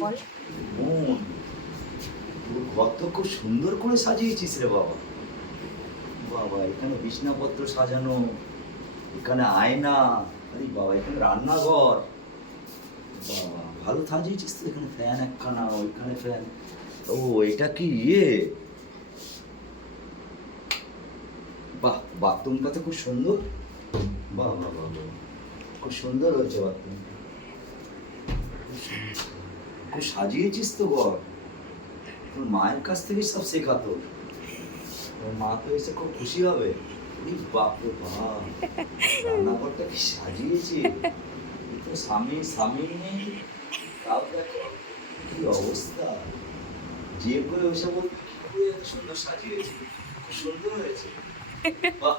বল। বোন, তোর ঘর তো খুব সুন্দর করে সাজিয়েছিস রে বাবা। বাবা, এখানে বিছনাপত্র সাজানো, এখানে আয়না, আরে বাবা এখানে রান্নাঘর। বাবা ভালো সাজিয়েছিস তো, এখানে ফ্যান একখানা, ওইখানে ফ্যান। ও এটা কি ইয়ে, বাহ বাথরুমটা তো খুব সুন্দর। বাহ বাহ বাহ বাহ, খুব সুন্দর হয়েছে বাথরুমটা, খুব সাজিয়েছিস তো ঘর। তোর মায়ের কাছ থেকে সব শেখা তোর। তোর মা তো এসে খুব খুশি হবে। এই বাপ রে বাপ, রান্নাঘরটা কি সাজিয়েছে! এই তো স্বামী স্বামী নেই, তাও দেখো কি অবস্থা। যে করে ওইসব বলতে কি করে এত সুন্দর সাজিয়েছে, খুব সুন্দর হয়েছে। বাহ।